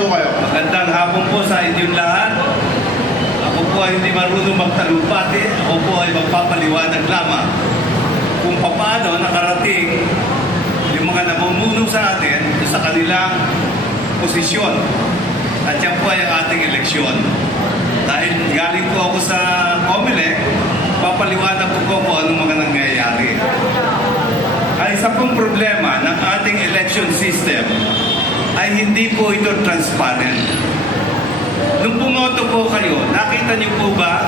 po kayo. Magandang hapon po sa inyong lahat. Ako po ay hindi marunong magtalumpati. Ako po ay magpapaliwanag lamang kung paano nakarating yung mga namumuno sa atin sa kanilang posisyon. At yan po ay ang ating eleksyon. Dahil galing po ako sa COMELEC, papaliwanag ko po kung anong mga nangyayari. Ay isa pong problema ng ating election system ay hindi po ito transparent. Nung pumoto po kayo, nakita niyo po ba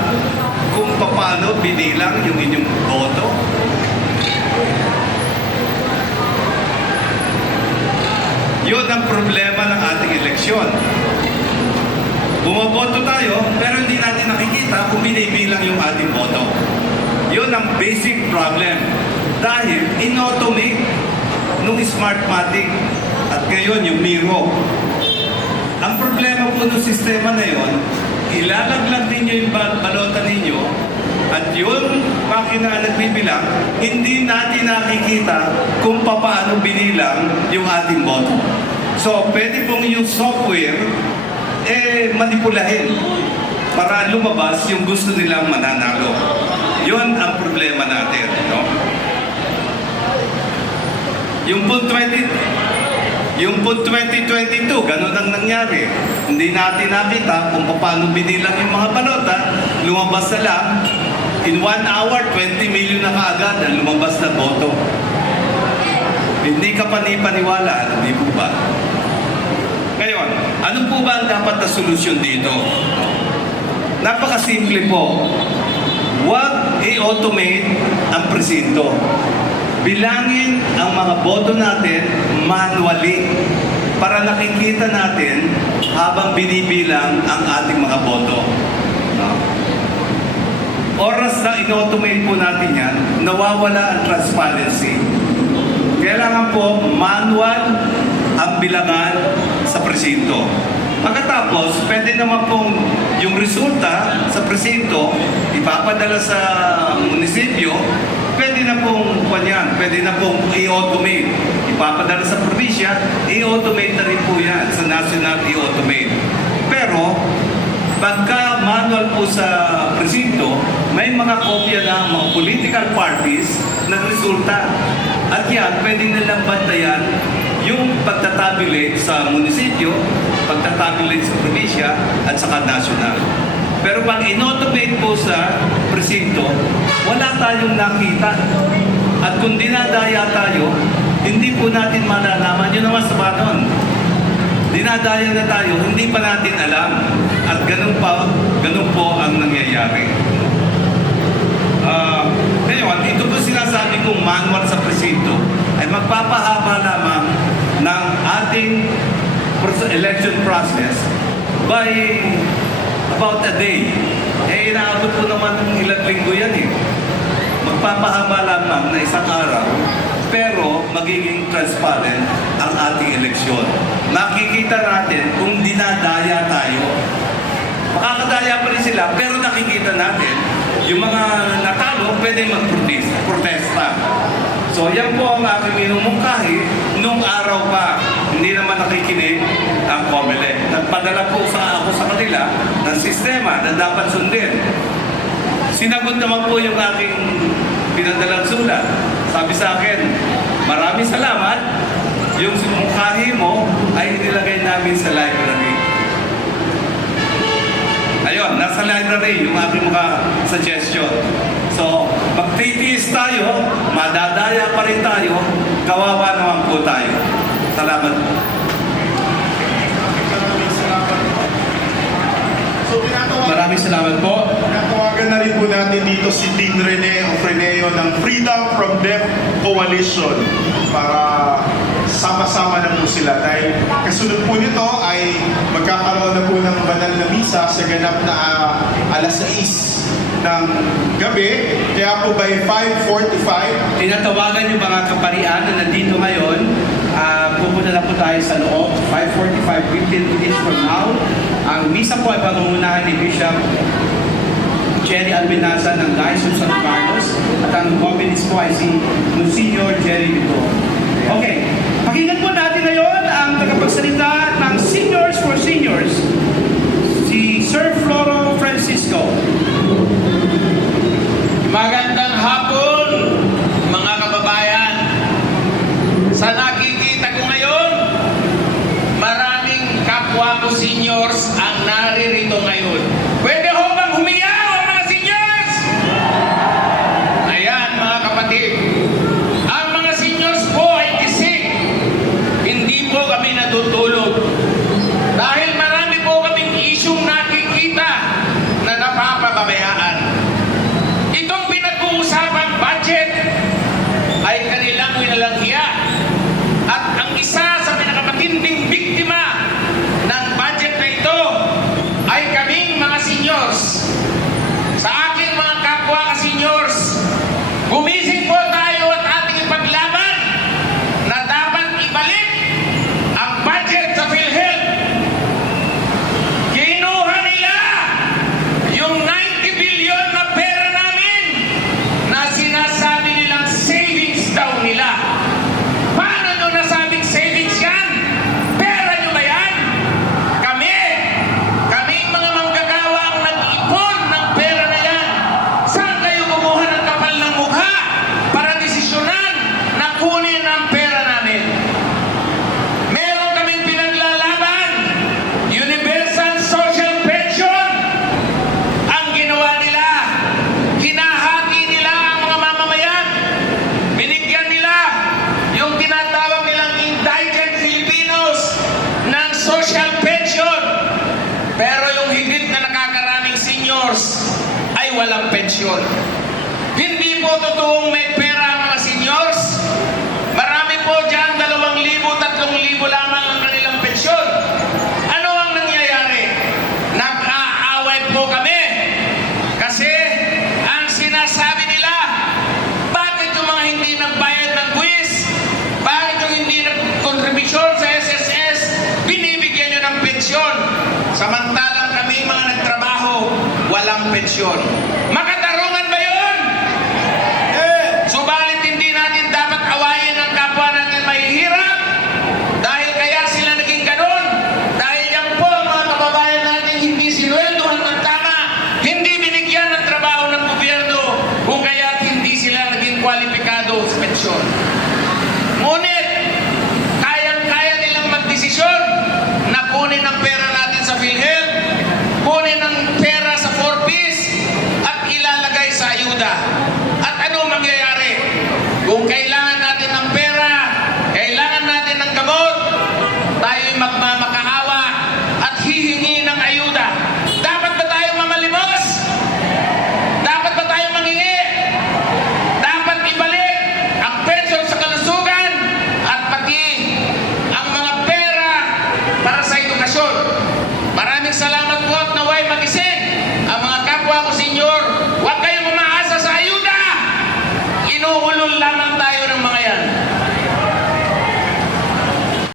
kung paano binilang yung inyong boto? Yun ang problema ng ating eleksyon. Bumoboto tayo, pero hindi natin nakikita kung binibilang yung ating boto. Yun ang basic problem. Dahil in-automate nung Smartmatic at ngayon yung Miro. Ang problema po ng sistema na yon, ilalaglag ninyo yung balota ninyo at yung makina na nagbibilang, hindi natin nakikita kung paano binilang yung ating boto. So, pwede pong yung software manipulahin para lumabas yung gusto nilang mananalo. Yun ang problema natin. No? Yung po 2022, ganun ang nangyari. Hindi natin nakita kung paano binilang yung mga balota. Lumabas na lang. In 1 hour, 20 million na kaagad ang lumabas na boto. Hindi ka panipaniwala, hindi po ba? Ngayon, ano po ba ang dapat na solusyon dito? Napakasimple po. Huwag i-automate ang presinto. Bilangin ang mga boto natin manually para nakikita natin habang binibilang ang ating mga boto. Oras na in-automate po natin yan, nawawala ang transparency. Kailangan po manual ang bilangan sa presinto. Pagkatapos, pwede naman pong yung resulta sa presinto ipapadala sa munisipyo. Pwede na pong i-automate. Ipapadala sa probinsya, i-automate na rin po yan sa national i-automate. Pero, pagka manual po sa presinto, may mga kopya ng mga political parties na resulta. At yan, pwede nilang bantayan yung pagtatabulate sa munisipyo, pagtatabulate sa probinsya, at saka national. Pero pag in-automate po sa presinto, wala tayong nakita. At kung dinadaya tayo, hindi po natin malalaman. Yun naman sa baton. Dinadaya na tayo, hindi pa natin alam. At ganun po ang nangyayari. Ngayon, ito po sinasabi kong manual sa presinto ay magpapahaba lamang ng ating election process by about a day. Inaabot po naman ilang linggo yan eh. Magpapahaba lamang na isang araw, pero magiging transparent ang ating eleksyon. Nakikita natin kung dinadaya tayo. Makakadaya pa rin sila, pero nakikita natin yung mga natalo pwede magprotesta. So yan po ang aking minumungkahi nung araw pa. Hindi naman nakikinig ang COMELEC. Nagpadala po ako sa kanila ng sistema na dapat sundin. Sinagot naman po yung aking pinadalang sulat. Sabi sa akin, maraming salamat. Yung mungkahi mo ay nilagay namin sa library. Ayun, nasa library yung aking mga suggestion. So, magtitiis tayo, madadaya pa rin tayo, kawawa naman po tayo. Salamat po. Maraming salamat po. Natawagan na rin po natin dito si Dean Rene Ofreneo ng Freedom from Death Coalition para sama-sama na po sila dahil kasunod po nito ay magkakaroon na po ng banal na misa sa ganap na alas 6 ng gabi. Kaya po by 5:45, tinatawagan yung mga kaparian na nandito ngayon. Pupunta na po tayo sa loob. 5:45, 15 minutes from now. Ang misa po ay pangungunahan ni Bishop Jerry Almenaza ng Diocese of San Carlos at ang homilist po ay si Monsignor Jerry Vito. Okay, pakinggan po natin ngayon ang tagapagsalita ng Seniors for pensyon. Hindi po totoong may pera ang mga seniors. Marami po dyan, 2,000, 3,000 lamang ang kanilang pensyon. Ano ang nangyayari? Nag-aaway po kami. Kasi ang sinasabi nila, bakit yung mga hindi nagbayad ng buwis? Bakit yung hindi nagkontribusyon sa SSS? Binibigyan nyo ng pensyon. Samantalang kami mga nagtrabaho, walang pensyon.